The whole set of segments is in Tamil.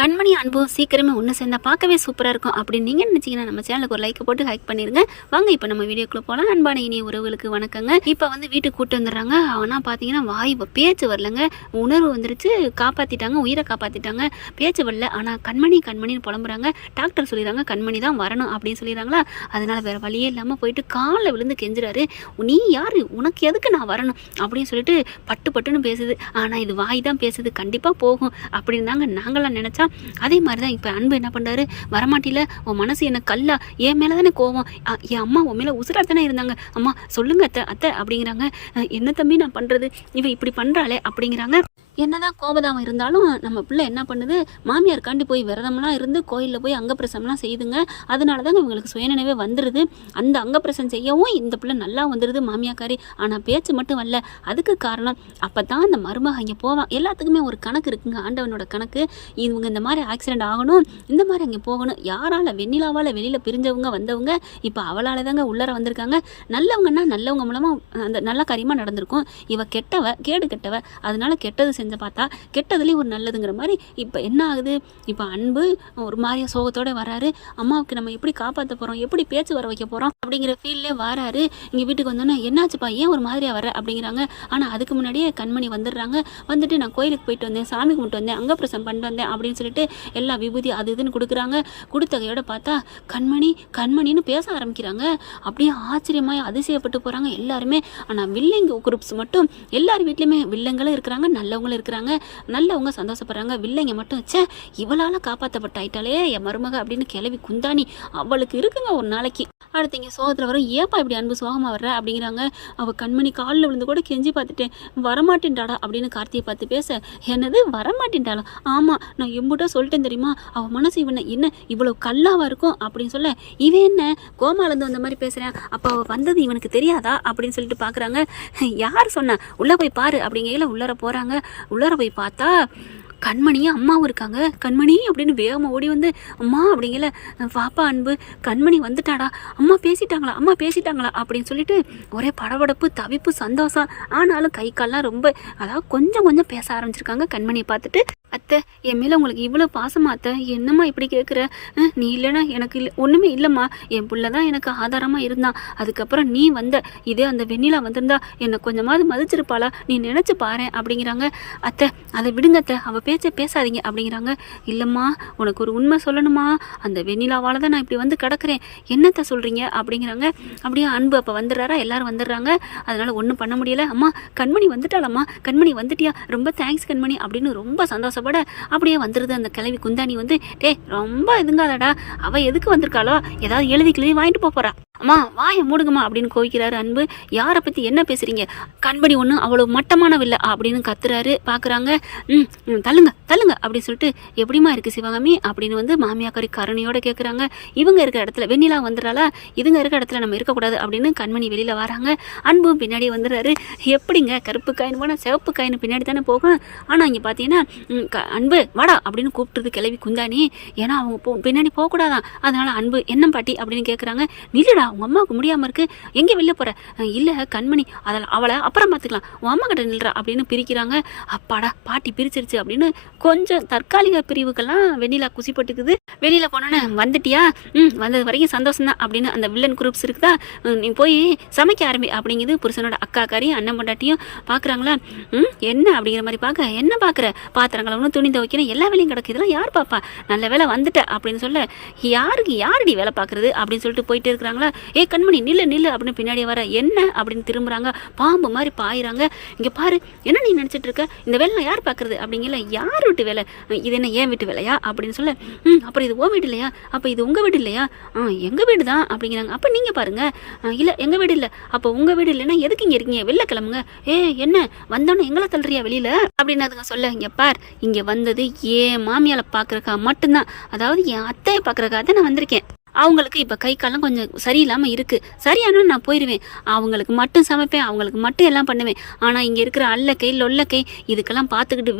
கண்மணி அன்பும் சீக்கிரமே ஒன்று சேர்ந்தா பார்க்கவே சூப்பராக இருக்கும் அப்படின்னு நீங்கள் நினச்சிங்கன்னா நம்ம சேனலுக்கு ஒரு லைக் போட்டு ஹைக் பண்ணிடுங்க. வாங்க இப்போ நம்ம வீடியோக்குள்ளே போகலாம். அன்பான இனிய உறவுகளுக்கு வணக்கங்க. இப்போ வீட்டுக்கு கூட்டு வந்துடுறாங்க. ஆனால் பார்த்தீங்கன்னா வாய் பேச்சு வரலங்க, உணர்வு வந்துருச்சு, காப்பாற்றிட்டாங்க, உயிரை காப்பாற்றிட்டாங்க, பேச்சு வரல. ஆனால் கண்மணின்னு புலம்புறாங்க. டாக்டர் சொல்லிடுறாங்க கண்மணி தான் வரணும் அப்படின்னு சொல்லிடுறாங்களா. அதனால் வேறு வழியே இல்லாமல் போயிட்டு காலில் விழுந்து கெஞ்சுறாரு. நீ யார், உனக்கு எதுக்கு நான் வரணும் அப்படின்னு சொல்லிட்டு பட்டுன்னு பேசுது. ஆனால் இது வாய் தான் பேசுது, கண்டிப்பாக போகும் அப்படின்னு தாங்க நாங்களாம் நினச்சா. அதே மாதிரி தான் இப்போ அன்பு என்ன பண்ணுறாரு, வரமாட்டில உன் மனசு என்ன கல்லா, என் மேலே தானே கோவம், என் அம்மா உன் மேலே உசுரா தானே இருந்தாங்க, அம்மா சொல்லுங்க அத்தை அப்படிங்கிறாங்க. என்ன தம்பி நான் பண்ணுறது, இவன் இப்படி பண்ணுறாளே அப்படிங்கிறாங்க. என்னதான் கோபதாமம் இருந்தாலும் நம்ம பிள்ளை என்ன பண்ணுது, மாமியாருக்காண்டி போய் விரதம்லாம் இருந்து கோயிலில் போய் அங்கப்பிரசம்லாம் செய்துங்க. அதனால தாங்க இவங்களுக்கு சுயநினைவே வந்துடுது. அந்த அங்கப்பிரசம் செய்யவும் இந்த பிள்ளை நல்லா வந்துடுது மாமியாக்காரி. ஆனால் பேச்சு மட்டும் வரல. அதுக்கு காரணம் அப்போ தான் அந்த மருமக அங்கே போவான். எல்லாத்துக்குமே ஒரு கணக்கு இருக்குங்க, ஆண்டவனோட கணக்கு. இவங்க இந்த மாதிரி ஆக்சிடென்ட் ஆகணும், இந்த மாதிரி அங்கே போகணும். யாரால், வெண்ணிலாவால் வெளியில் பிரிஞ்சவங்க வந்தவங்க இப்போ அவளால் தாங்க உள்ளர வந்திருக்காங்க. நல்லவங்கன்னா நல்லவங்க மூலமாக அந்த நல்ல காரியமாக நடந்திருக்கும். இவ கெட்டவ, கேடு கெட்டவ, அதனால கெட்டது செஞ்ச பார்த்தா கெட்டதுலேயும் ஒரு நல்லதுங்கிற மாதிரி. இப்போ என்ன ஆகுது, இப்போ அன்பு ஒரு மாதிரியா சோகத்தோடு வராரு. அம்மாவுக்கு நம்ம எப்படி காப்பாற்ற போகிறோம், எப்படி பேச்சு வர வைக்க போகிறோம் அப்படிங்கிற ஃபீல்ட்லேயே வராரு. இங்கே வீட்டுக்கு வந்தோன்னே என்னாச்சுப்பா, ஏன் ஒரு மாதிரியா வர அப்படிங்கிறாங்க. ஆனால் அதுக்கு முன்னாடியே கண்மணி வந்துடுறாங்க. வந்துட்டு நான் கோயிலுக்கு போயிட்டு வந்தேன், சாமி கும்பிட்டு வந்தேன், அங்கப்பிரசம் பண்ணிட்டு வந்தேன் அப்படின்னு சொல்லிட்டு எல்லா விபூதி அது இதுன்னு கொடுக்குறாங்க. கொடுத்தகையோட பார்த்தா கண்மணின்னு பேச ஆரம்பிக்கிறாங்க. அப்படியே ஆச்சரியமாய் அதிசயப்பட்டு போகிறாங்க எல்லாருமே. ஆனால் வில்லைங்க குரூப்ஸ் மட்டும் எல்லார் வீட்லேயுமே வில்லங்களும் இருக்கிறாங்க, நல்லவங்களும் இருக்கிறாங்க. நல்லவங்க சந்தோஷப்படுறாங்க, வில்லைங்க மட்டும் ச்சே இவளால் காப்பாற்றப்பட்டாயிட்டாலே என் மருமக அப்படின்னு கிளவி குந்தாணி அவளுக்கு இருக்குங்க ஒரு நாளைக்கு. அடுத்து இங்கே சோகத்தில் வரும், ஏப்பா இப்படி அன்பு சோகமாக வர்ற அப்படிங்கிறாங்க. அவள் கண்மணி காலில் விழுந்து கூட கெஞ்சி பார்த்துட்டேன், வரமாட்டேன்டாடா அப்படின்னு கார்த்தியை பார்த்து பேச, என்னது வரமாட்டேன்டாளா, ஆமாம் நான் எம்புட்டா சொல்லிட்டேன் தெரியுமா, அவள் மனசு இவனை என்ன இவ்வளோ கல்லாவாக இருக்கும் அப்படின்னு சொல்ல, இவன் என்ன கோமாலேருந்து வந்த மாதிரி பேசுகிறேன், அப்போ அவள் வந்தது இவனுக்கு தெரியாதா அப்படின்னு சொல்லிட்டு பார்க்குறாங்க. யார் சொன்னா, உள்ளே போய் பாரு அப்படிங்கையில் உள்ளர போகிறாங்க. உள்ளர போய் பார்த்தா கண்மணியும் அம்மாவும் இருக்காங்க. கண்மணி அப்படின்னு வேகமாக ஓடி வந்து அம்மா அப்படிங்கல, பாப்பா அன்பு கண்மணி வந்துட்டாடா, அம்மா பேசிட்டாங்களா அப்படின்னு சொல்லிட்டு ஒரே படபடப்பு, தவிப்பு, சந்தோஷம். ஆனாலும் கை கால்லாம் ரொம்ப, அதாவது கொஞ்சம் பேச ஆரம்பிச்சிருக்காங்க. கண்மணியை பார்த்துட்டு, அத்தை என் மேலே உங்களுக்கு இவ்வளோ பாசமா அத்தை, என்னம்மா இப்படி கேட்குற, நீ இல்லைன்னா எனக்கு இல்லை ஒன்றுமே இல்லைம்மா, என் பிள்ளை தான் எனக்கு ஆதாரமாக இருந்தான், அதுக்கப்புறம் நீ வந்த, இதே அந்த வெண்ணிலா வந்திருந்தா என்னை கொஞ்சமாவது மதிச்சிருப்பாளா, நீ நினச்சி பாரு அப்படிங்கிறாங்க. அத்தை அதை விடுங்க அத்தை, அவள் பேச்சே பேசாதீங்க அப்படிங்கிறாங்க. இல்லைம்மா உனக்கு ஒரு உண்மை சொல்லணுமா, அந்த வெண்ணிலாவால் தான் நான் இப்படி வந்து கிடக்கிறேன், என்னத்தை சொல்கிறீங்க அப்படிங்கிறாங்க. அப்படியே அன்பு அப்போ வந்துடுறாரா, எல்லாரும் வந்துடுறாங்க. அதனால் ஒன்றும் பண்ண முடியலை. அம்மா கண்மணி வந்துட்டாளம்மா, கண்மணி வந்துட்டியா, ரொம்ப தேங்க்ஸ் கண்மணி அப்படின்னு ரொம்ப சந்தோஷப்பட அப்படியே வந்துடுது. அந்த கிளவி குந்தாணி வந்து, டே ரொம்ப இதுங்காதடா, அவ எதுக்கு வந்திருக்காளோ, ஏதாவது எழுதி வாங்கிட்டு போறா, அம்மா வாயை மூடுங்கம்மா அப்படின்னு கோவிக்கிறாரு அன்பு. யாரை பற்றி என்ன பேசுகிறீங்க, கண்படி ஒன்றும் அவ்வளோ மட்டமானவில்லை அப்படின்னு கத்துறாரு. பார்க்குறாங்க. தள்ளுங்க அப்படின்னு சொல்லிட்டு, எப்படிமா இருக்குது சிவகாமி அப்படின்னு வந்து மாமியாக்காரி கருணையோடு கேட்குறாங்க. இவங்க இருக்கிற இடத்துல வெண்ணிலா வந்துடுறாளா, இதுங்க இருக்கிற இடத்துல நம்ம இருக்கக்கூடாது அப்படின்னு கண்மணி வெளியில் வராங்க. அன்பு பின்னாடி வந்துடுறாரு. எப்படிங்க கருப்பு காயின் போனால் சிவப்பு காயின் பின்னாடி தானே போகும். ஆனால் இங்கே பார்த்தீங்கன்னா அன்பு வாடா அப்படின்னு கூப்பிட்டுருது கிளவி குந்தாணி. ஏன்னா அவங்க பின்னாடி போகக்கூடாதான். அதனால அன்பு என்ன பாட்டி அப்படின்னு கேட்குறாங்க. நில்லுடா, உங்கள் அம்மாவுக்கு முடியாமல் இருக்குது, எங்கே வெளில போகிற, இல்லை கண்மணி அதில் அவளை அப்புறம் பார்த்துக்கலாம், உன் அம்மா கிட்ட நில்றா அப்படின்னு பிரிக்கிறாங்க. அப்பாடா பாட்டி பிரிச்சிருச்சு அப்படின்னு கொஞ்சம் தற்காலிக பிரிவுக்கெல்லாம் வெண்ணிலா குசிப்பட்டுக்குது. வெளியில் போனோன்னே வந்துட்டியா, வந்தது வரைக்கும் சந்தோஷம் தான் அப்படின்னு அந்த வில்லன் குரூப்ஸ் இருக்குதா, நீ போய் சமைக்க ஆரம்பி அப்படிங்குது. புருஷனோட அக்காக்காரியும் அண்ணன் பொண்டாட்டியும் பார்க்குறாங்களா. என்ன அப்படிங்கிற மாதிரி பார்க்க, என்ன பார்க்குற, பாத்திரங்களை ஒன்றும் துணி துவைக்கணும், எல்லா வேலையும் கிடக்கு, இதெல்லாம் யார் பாப்பா, நல்ல வேலை வந்துட்ட அப்படின்னு சொல்ல, யாரடி வேலை பார்க்குறது அப்படின்னு சொல்லிட்டு போயிட்டே இருக்கிறாங்களா. ஏ கண்மணி நில்லு அப்படின்னு பின்னாடி வர, என்ன அப்படின்னு திரும்புறாங்க. பாம்பு மாதிரி பாயிறாங்க. இங்கே பாரு, என்ன நீ நினச்சிட்டு இருக்க, இந்த வேலை யார் பார்க்குறது அப்படிங்கல, யார் வீட்டு வேலை, இது என்ன ஏன் வீட்டு வேலையா அப்படின்னு சொல்ல, அப்புறம் இது உன் வீடு இல்லையா, அப்போ இது உங்கள் வீடு இல்லையா, எங்கள் வீடு தான் அப்படிங்கிறாங்க. அப்போ நீங்கள் பாருங்க, இல்லை எங்கள் வீடு இல்லை, அப்போ உங்கள் வீடு இல்லைன்னா எதுக்கு இங்கே இருக்கீங்க, வெளில கிளம்புங்க, என்ன வந்தோன்னே எங்களை தள்ளுறியா வெளியில் அப்படின்னு அதுங்க சொல்ல, இங்கே பார் இங்கே வந்தது ஏன் மாமியால பார்க்குறக்கா மட்டும்தான், அதாவது என் அத்தையை பார்க்குறக்கா தான் நான் வந்திருக்கேன், அவங்களுக்கு இப்போ கை காலம் கொஞ்சம் சரியில்லாமல் இருக்குது. சரியானா நான் போயிடுவேன், அவங்களுக்கு மட்டும் சமைப்பேன், அவங்களுக்கு மட்டும் எல்லாம் பண்ணுவேன். ஆனால் இங்கே இருக்கிற அல்லக்கை லொல்லக்கை இதுக்கெல்லாம் பார்த்துக்கிட்டு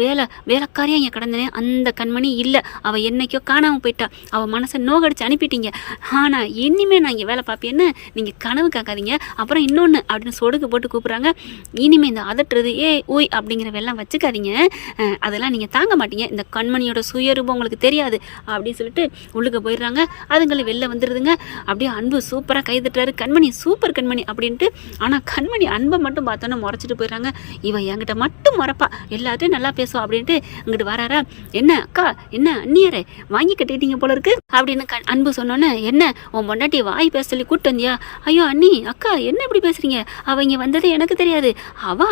வேலைக்காரியாக இங்கே கிடந்தனே அந்த கண்மணி இல்லை, அவள் என்னைக்கோ காணாமல் போயிட்டா, அவள் மனசை நோகடிச்சு அனுப்பிட்டீங்க. ஆனால் இனிமேல் நான் இங்கே வேலை பார்ப்பேன்னு நீங்கள் கனவு காக்காதீங்க. அப்புறம் இன்னொன்று அப்படின்னு சொடுக்கு போட்டு கூப்பிட்றாங்க, இனிமேல் இந்த அதட்டுறது ஊய் அப்படிங்கிற வெள்ளம் வச்சுக்காதீங்க, அதெல்லாம் நீங்கள் தாங்க மாட்டீங்க, இந்த கண்மணியோட சுயரூபம் உங்களுக்கு தெரியாது அப்படின்னு சொல்லிட்டு உள்ளுக்கு போயிடுறாங்க. அதுங்களை வெளில வந்துடுதுங்க. அப்படியே அன்பு சூப்பராக கைதட்டுறாரு, கண்மணி சூப்பர் கண்மணி அப்படின்ட்டு. ஆனால் கண்மணி அன்பை மட்டும் பார்த்தோன்னா முறைச்சிட்டு போயிடுறாங்க. இவ என்கிட்ட மட்டும் முறைப்பா, எல்லாத்தையும் நல்லா பேசுவோம் அப்படின்ட்டு இங்கிட்டு வராரா. என்ன அக்கா, என்ன அண்ணியாரே வாங்கி கட்டிட்டீங்க போல இருக்கு அப்படின்னு அன்பு சொன்னோன்னே, என்ன உன் பொண்டாட்டி வாய் பேச சொல்லி கூட்டு வந்தியா? ஐயோ அண்ணி அக்கா என்ன இப்படி பேசுறீங்க, அவ இங்கே வந்ததே எனக்கு தெரியாது,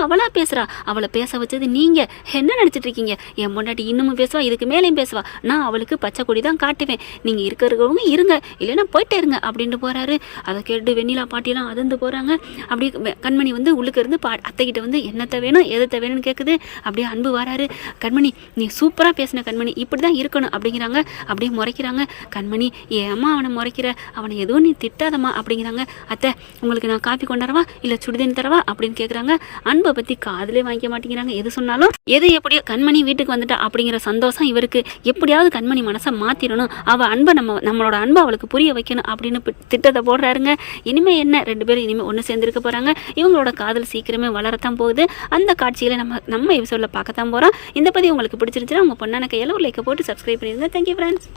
அவளா பேசுறா, அவளை பேச வச்சது நீங்க என்ன நினைச்சிட்டு இருக்கீங்க? என் பொண்டாட்டி இன்னமும் பேசுவா, இதுக்கு மேலேயும் பேசுவா, நான் அவளுக்கு பச்சை கொடி தான் காட்டுவேன், நீங்க இருக்கிறவங்க இருங்க இல்லைன்னா போயிட்டே இருங்க அப்படின்ட்டு போறாரு. அதை கேட்டு வெண்ணிலா பாட்டியெல்லாம் அதிர்ந்து போறாங்க. அப்படியே கண்மணி வந்து உள்ளுக்கு இருந்து அத்தைக்கிட்ட வந்து என்னத்தை வேணும் எதத்தை வேணும்னு கேட்குது. அப்படியே அன்பு வராரு. கண்மணி நீ சூப்பராக பேசின கண்மணி, இப்படி தான் இருக்கணும் அப்படிங்கிறாங்க. அப்படியே முறைக்கிறாங்க. கண்மணி ஏம்மா அவனை முறைக்கிற, அவனை எதுவும் நீ திட்டாதம்மா அப்படிங்கிறாங்க. அத்தை உங்களுக்கு நான் காப்பி கொண்டாரவா இல்லை சுடுதண்ணி தரவா அப்படின்னு கேட்குறாங்க. அன்பை பற்றி காதிலே வாங்கிக்க மாட்டேங்கிறாங்க. எது சொன்னாலும் எது எப்படியோ கண்மணி வீட்டுக்கு வந்துட்டா அப்படிங்கிற சந்தோஷம் இவருக்கு. எப்படியாவது கண்மணி மனசை மாற்றிடணும், அவள் அன்பை நம்மளோட அன்பை அவளுக்கு புரிய வைக்கணும் அப்படின்னு திட்டத்தை போடுறாருங்க. இனிமேல் என்ன, ரெண்டு பேரும் இனிமேல் ஒன்று சேர்ந்துருக்க போகிறாங்க. இவங்களோட காதல் சீக்கிரமே வளரத்தான் போகுது. அந்த காட்சியில் நம்ம எபிசோடில் பார்க்கத்தான் போகிறோம். இந்த பதிவு உங்களுக்கு பிடிச்சிருந்துச்சுன்னா உங்கள் பொண்ணான கையில் ஒரு லைக்கை போட்டு சப்ஸ்கிரைப் பண்ணிடுங்க. Thank you friends.